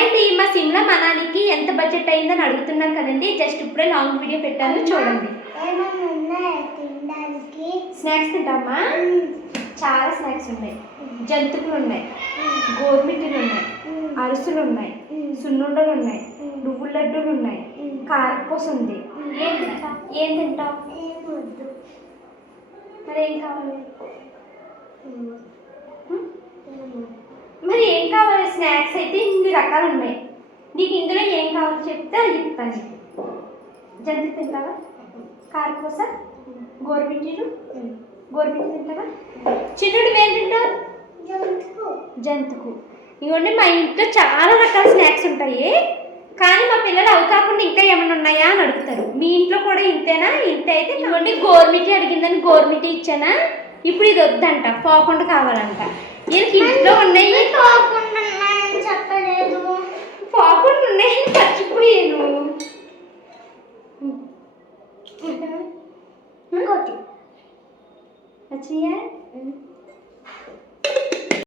Hi అండి, మా సిమ్లా మనాలికి ఎంత బడ్జెట్ అయిందని అడుగుతున్నారు కదండి. జస్ట్ ఇప్పుడే లాంగ్ వీడియో పెట్టాను, చూడండి. స్నాక్స్ తింటామా? చాలా స్నాక్స్ ఉన్నాయి. జంతువులు ఉన్నాయి, గోరుమిటీలు ఉన్నాయి, అరుసులు ఉన్నాయి, సున్నుండలు ఉన్నాయి, నువ్వుల లడ్డూలు ఉన్నాయి, కారపూస ఉంది. ఏం తింటావు? మరి ఏం కావాలి? మరి ఏం కావాలి? స్నాక్స్ అయితే ఇన్ని రకాలు ఉన్నాయి. నీకు ఇందులో ఏం కావాలో చెప్తే అది చెప్తాను. జంతు తింటావా? కారపూస, గోరుమిటీలు తింటావా? చిన్నుడు ఏం తింటావు? జంతుకు. ఇవన్నీ మా ఇంట్లో చాలా రకాల స్నాక్స్ ఉంటాయి. కానీ మా పిల్లలు అవి కాకుండా ఇంకా ఏమైనా ఉన్నాయా అని అడుగుతారు. మీ ఇంట్లో కూడా ఇంతేనా? ఇంతే అయితే ఇవన్నీ గోరుమిటీ అడిగిందని గోరుమిటీ ఇచ్చానా? ఇప్పుడు ఇది వద్దంట, పోకుండా కావాలంట. వీళ్ళకి ఇంట్లో ఉన్నాయి. చెప్పలేదు, పోకుండా ఉన్నాయని మర్చిపోయాను. ఇంకోటి వచ్చినాయా?